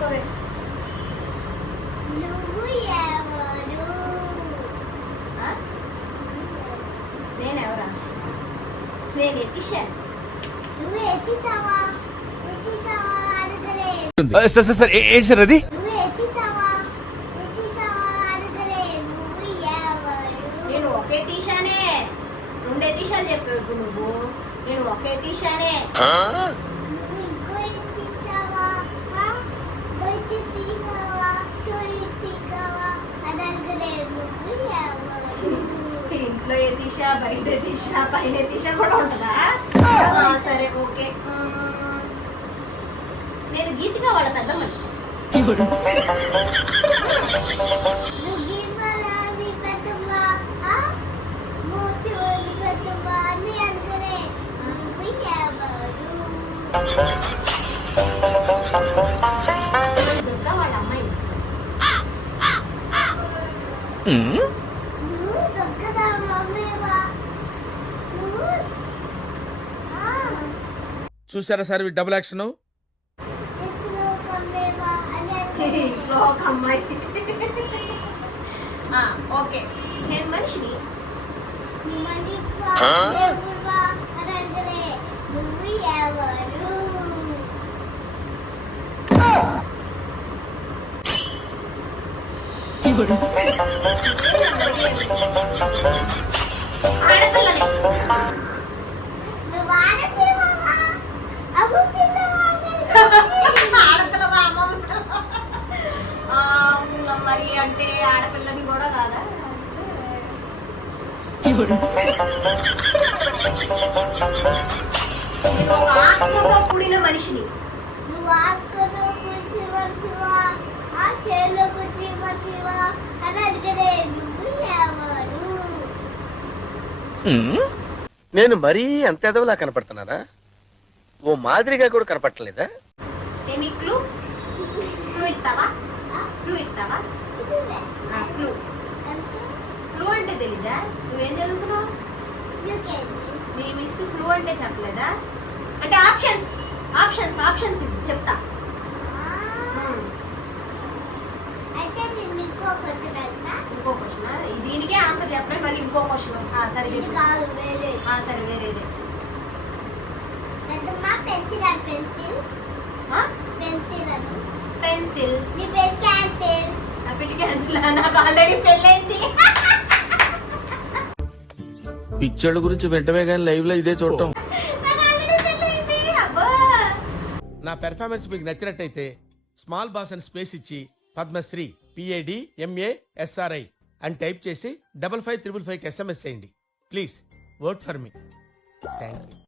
నువ్వు ఎవరు? నేనెవరా? నేను ఎత్తిశాను. నువ్వు ఎత్తిచావా? అడగలే. సార్ ఏంటి సార్ అది? నువ్వు ఎత్తిచావా? అడగలే. నువ్వు ఎవరు? నేను ఒకే తీశానే. రెండే తీశాలు చెప్పు నువ్వు. నేను ఒకే తీశానే. నువ్వు ఇంకో ఎత్తిచావా? బయట తీగవా? చోరీ తీగవా? అడగలే. నువ్వు ఎవరు? ఇంట్లో ఎత్తిశా, బయట తీశా, పైన తీశా కూడా ఉంటుందా? సరే ఓకే. నేను గీతిక వాళ్ళ పెద్దమ్మని. నువ్వు గీమలావి పెద్దమ్మా? మోటోని పెద్దమ్మా అని అడగలే. నువ్వు ఎవరు? దుర్గా వాళ్ళ అమ్మాయి. నువ్వు దొక్కదా మమ్మీవా? నువ్వు చూసారా సార్ డబుల్ యాక్షన్? ఎత్తులో కమ్మేవా అని అడగలే. ఇంట్లో ఒక అమ్మాయి. ఓకే నేను మనిషిని. మణివా దేవువా అని అడగలే. నువ్వు ఎవరు? ఆడపిల్లని. నువ్వు ఆడపిల్లవా? అమ్మ పిల్లవా? ఆడపిల్లవా అమ్మ? మరి అంటే ఆడపిల్లని కూడా కాదా? నేను ఒక ఆత్మతో కూడిన మనిషిని. నువ్వు ఆకులో కూర్చి మంచివా? ఆ చేలో కూర్చి మంచివా అని అడగలే. నువ్వు ఎవరు? నేను మరీ అంత ఎదవలా కనపడుతున్నారా? ఓ మాదిరిగా కూడా కనపడలేదా? నేను క్లూ ఇస్తావా? క్లూ ఇస్తావా? క్లూ క్లూ అంటే తెలీదా? నువ్వేం చదువుతున్నావు? మీ మిస్ క్లూ అంటే చెప్పలేదా? అంటే ఆప్షన్స్ చెప్తా. అయితే నేను ఇంకో క్వశ్చన్ అడుగుతా. ఇంకో క్వశ్చన్. దీనికే ఆన్సర్ చెప్పలే, మళ్ళీ ఇంకో క్వశ్చన్. సరే ఇది చెప్పు. కాదు వేరే. సరే వేరేదే. పెద్దమ్మ పెన్సిల్ అని పెన్సిల్ అను. పెన్సిల్. నీ పేరు క్యాన్సిల్. నా పెళ్లి క్యాన్సిల్. నాకు ఆల్రెడీ పెళ్ళైంది. పిక్చర్ల గురించి వెంటనే కానీ లైవ్ లో ఇదే చూడటం. నాకు ఆల్రెడీ పెళ్ళైంది. అబ్బా. నా పెర్ఫార్మెన్స్ మీకు నచ్చినట్టయితే స్మాల్ బాస్ అని స్పేస్ ఇచ్చి పద్మశ్రీ PADMASRI అని టైప్ చేసి 5555 SMS చేయండి. Please vote for me. Thank you.